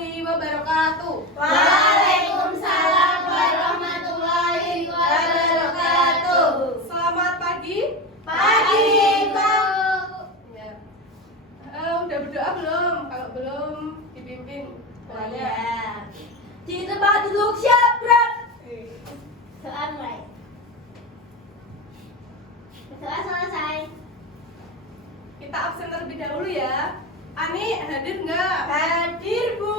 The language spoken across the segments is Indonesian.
warahmatullahi wabarakatuh. Waalaikumsalam warahmatullahi wabarakatuh. Selamat pagi. Pagi, Ibu. Ya. Udah berdoa belum? Kalau belum dipimpin doanya. Di tempat duduk siap, Brat. Doa mulai. Doa selesai. Kita absen terlebih dahulu ya. Ani hadir nggak? Hadir, Bu.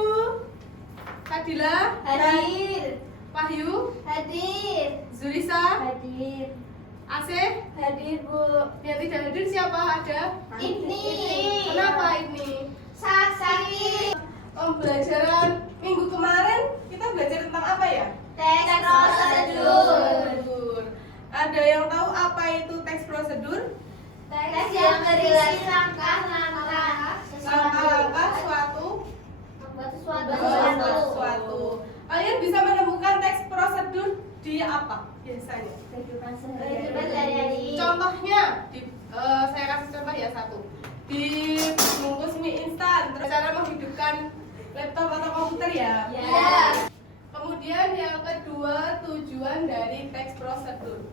Fadila? Hadir. Wahyu? Hadir. Zulisa? Hadir. Asih? Hadir, Bu. Yang tidak hadir siapa? Ada? Ini. Kenapa ini? Sakit. Pembelajaran minggu kemarin kita belajar tentang apa ya? Teks prosedur. Ada yang tahu apa itu teks prosedur? Teks yang berisi langkah-langkah Langkah-langkah membuat sesuatu. Kalian bisa menemukan teks prosedur di apa biasanya? kehidupan sehari-hari. Contohnya, saya kasih contoh ya satu. Di bungkus mie instan, terus cara menghidupkan laptop atau komputer ya. Ya. Kemudian yang kedua, tujuan dari teks prosedur.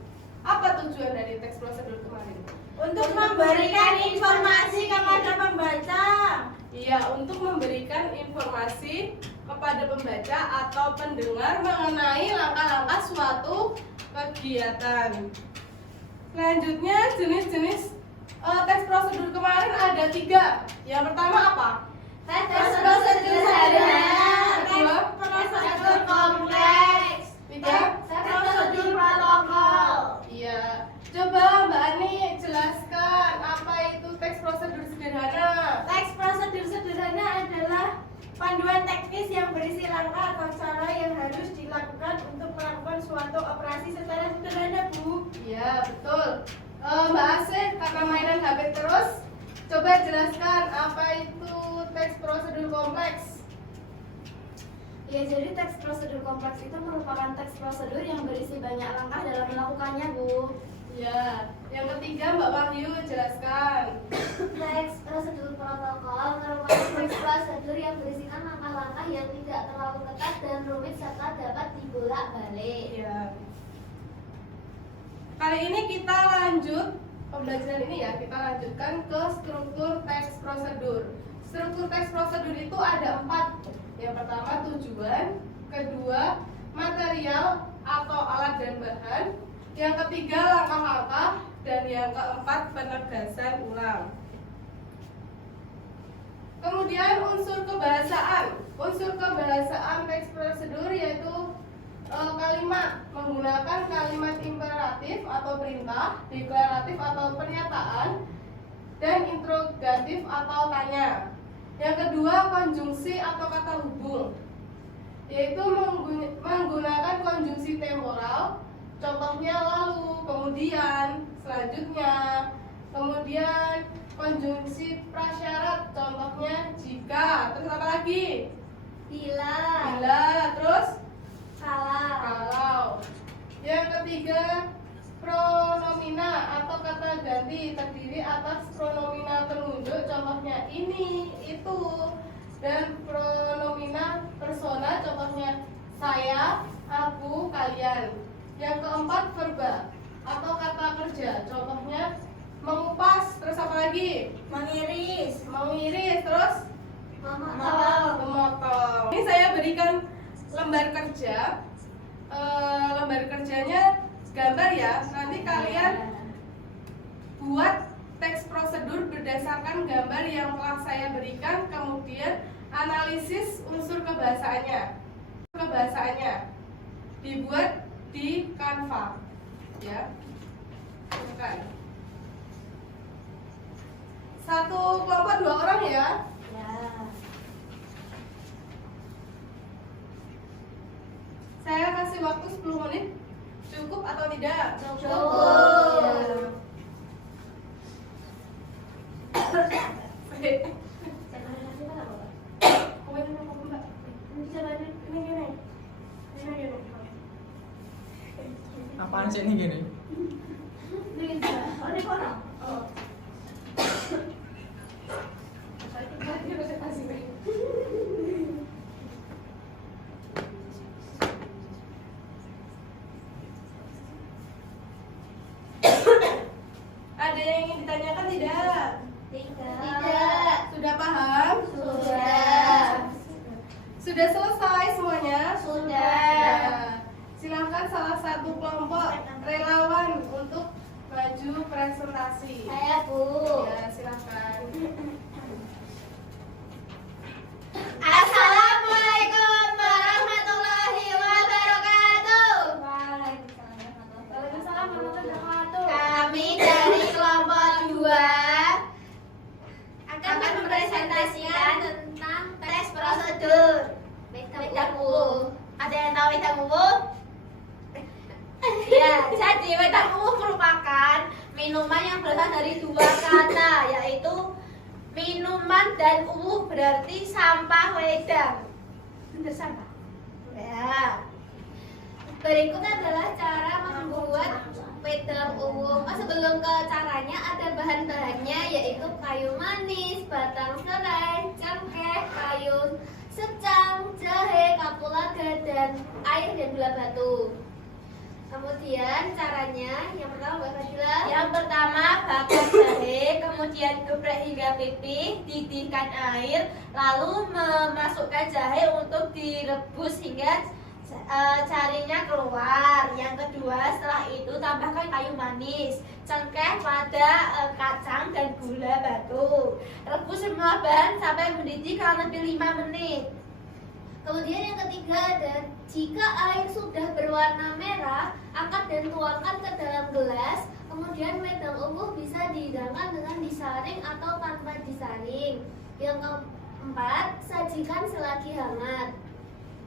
Apa tujuan dari teks prosedur kemarin? Untuk memberikan informasi kepada pembaca. Iya, untuk memberikan informasi kepada pembaca atau pendengar mengenai langkah-langkah suatu kegiatan. Selanjutnya, jenis-jenis teks prosedur kemarin ada 3. Yang pertama apa? Teks prosedur sederhana. Kedua? Teks prosedur kompleks. 3. Teks prosedur protokol. Iya. Coba Mbak Ani jelaskan apa itu teks prosedur sederhana. Teks prosedur sederhana adalah panduan teknis yang berisi langkah atau cara yang harus dilakukan untuk melakukan suatu operasi secara sederhana, Bu. Iya, betul. Mbak Asih, karena mainan HP terus, coba jelaskan apa itu teks prosedur kompleks. Ya, jadi teks prosedur kompleks itu merupakan teks prosedur yang berisi banyak langkah dalam melakukannya, Bu. Ya, yang ketiga Mbak Wahyu jelaskan. Teks prosedur protokol merupakan teks prosedur yang berisikan langkah-langkah yang tidak terlalu ketat dan rumit serta dapat dibolak-balik. Ya. Kali ini kita lanjut pembelajaran ini ya, kita lanjutkan ke struktur teks prosedur. Struktur teks prosedur itu ada 4. Yang pertama tujuan, kedua material atau alat dan bahan, yang ketiga langkah-langkah, dan yang keempat penegasan ulang. Kemudian unsur kebahasaan. Unsur kebahasaan teks prosedur yaitu kalimat, menggunakan kalimat imperatif atau perintah, deklaratif atau pernyataan, dan interrogatif atau tanya. Yang kedua konjungsi atau kata hubung, yaitu menggunakan konjungsi temporal. Contohnya lalu, kemudian, selanjutnya. Kemudian konjungsi prasyarat, contohnya jika. Terus apa lagi? Bila. Terus kalau. Yang ketiga pronomina atau kata ganti, terdiri atas pronomina penunjuk, contohnya ini, itu. Dan pronomina persona, contohnya saya, aku, kalian. Yang keempat verba atau kata kerja, contohnya mengupas. Terus apa lagi? Mengiris. Terus memotong. Ini saya berikan lembar kerja. Lembar kerjanya gambar ya. Nanti kalian buat teks prosedur berdasarkan gambar yang telah saya berikan. Kemudian analisis unsur kebahasaannya. Dibuat di Canva ya. Bukan. Satu kelompok 2 orang ya. Ya. Saya kasih waktu 10 menit. Cukup atau tidak? Cukup. Ya. Apaan sih ini gini? paham? Sudah. Sudah selesai semuanya? Sudah. Ya. Silakan salah satu kelompok relawan untuk maju presentasi. Saya Bu. Ya, silakan. Assalamualaikum warahmatullahi wabarakatuh. Waalaikumsalam warahmatullahi wabarakatuh. Kami dari kelompok 2 akan mempresentasikan tentang tes prosedur wedang uwu. Ada yang tahu wedang uwu? Ya, jadi wedang uwu merupakan minuman yang berasal dari dua kata, yaitu minuman dan uwu berarti sampah wedang. Bener sampah? Ya. Berikut adalah cara membuat wedang uwu. Sebelum ke caranya ada bahan-bahannya, yaitu kayu manis, batang serai, cengkeh, kayu secang, jahe, kapulaga, dan air dan gula batu. Kemudian caranya, yang pertama Mbak Fadila. Yang pertama bakar jahe, kemudian geprek hingga pipih, didihkan air, lalu memasukkan jahe untuk direbus hingga carinya keluar. Yang kedua, setelah itu tambahkan kayu manis, cengkeh, pada kacang dan gula batu. Rebus semua bahan sampai mendidih kurang lebih 5 menit. Kemudian yang ketiga ada, jika air sudah berwarna merah, angkat dan tuangkan ke dalam gelas. Kemudian wedang uwu bisa dihidangkan dengan disaring atau tanpa disaring. Yang keempat, sajikan selagi hangat.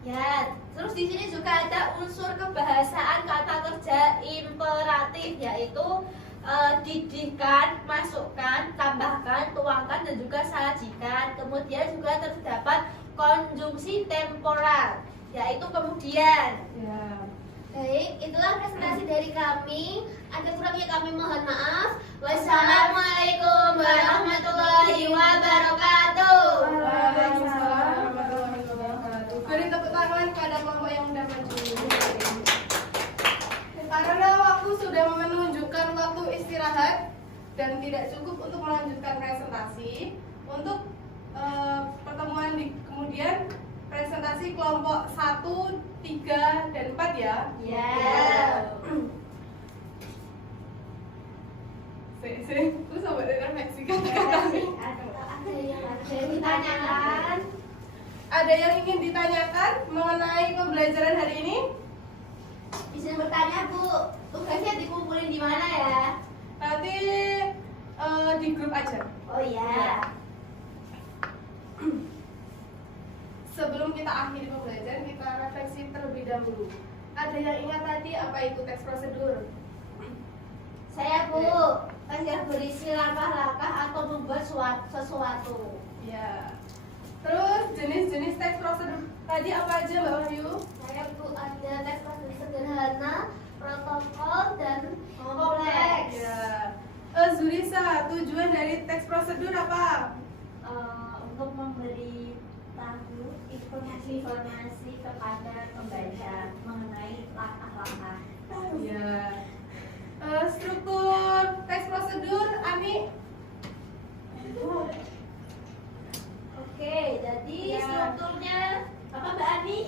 Ya, terus di sini juga ada unsur kebahasaan kata kerja imperatif, yaitu didihkan, masukkan, tambahkan, tuangkan, dan juga sajikan. Kemudian juga terdapat konjungsi temporal, yaitu kemudian. Ya. Baik, itulah presentasi dari kami. Ada kurangnya kami mohon maaf. Wassalamualaikum warahmatullahi wabarakatuh. Waalaikumsalam warahmatullahi wabarakatuh. Beri tepuk tangan kepada kelompok yang sudah maju. Karena waktu sudah menunjukkan waktu istirahat dan tidak cukup untuk melanjutkan presentasi, untuk pertemuan di kemudian presentasi kelompok 1, 3, dan 4 ya. Ya. Terus sampai dengan Meksika kami. Ada yang ditanyakan. Ada yang ingin ditanyakan mengenai pembelajaran hari ini? Bisa bertanya Bu, tugasnya dikumpulin di mana ya? Nanti di grup aja. Oh ya. Sebelum kita akhiri pembelajaran, kita refleksi terlebih dahulu. Ada yang ingat tadi apa itu teks prosedur? Saya Bu, yang berisi langkah-langkah atau membuat sesuatu. Ya. Terus jenis-jenis teks prosedur tadi apa aja Mbak Wahyu? Saya Bu, ada teks prosedur sederhana, protokol, dan Kompleks. Ya. Zurisa, tujuan dari teks prosedur apa? Untuk memberi tahu informasi kepada pembaca mengenai langkah-langkah. Ya. Struktur teks prosedur, Ani? Oke, jadi Ya. strukturnya apa Mbak Ani?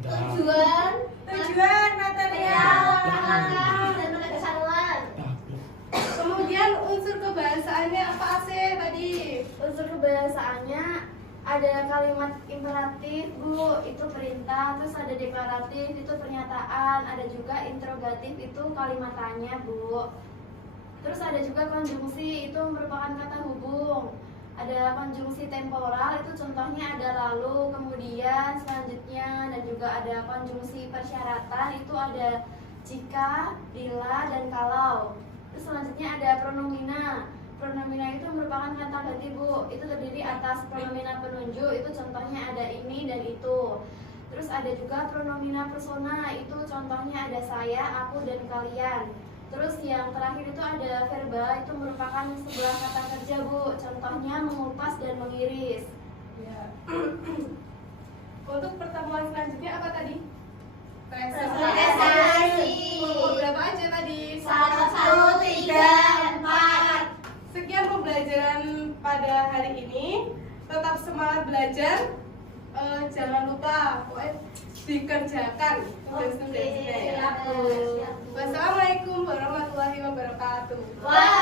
Tujuan, Tujuan, material, langkah dan penegasan ulang. Kemudian unsur kebahasaannya apa Ase tadi? unsur kebahasaannya ada kalimat imperatif Bu, itu perintah. Terus ada deklaratif, itu pernyataan. Ada juga interrogatif, itu kalimat tanya Bu. Terus ada juga konjungsi, itu merupakan kata hubung. Ada konjungsi temporal, itu contohnya ada lalu, kemudian, selanjutnya. Dan juga ada konjungsi persyaratan, itu ada jika, bila, dan kalau. Terus selanjutnya ada pronomina. Pronomina itu merupakan kata ganti Bu, itu terdiri atas pronomina penunjuk, itu contohnya ada ini dan itu. Terus ada juga pronomina persona, itu contohnya ada saya, aku, dan kalian. Terus yang terakhir itu ada verba, itu merupakan sebuah kata kerja Bu, contohnya mengupas dan mengiris. Ya. Untuk pertemuan selanjutnya apa tadi? Presentasi. Kelompok berapa aja tadi? 1, 2, 3, 4. Sekian pembelajaran pada hari ini. tetap semangat belajar. Jangan lupa pokoknya dikerjakan tugas-tugasnya ya. Siap, Bu. Wassalamualaikum warahmatullahi wabarakatuh. Wah.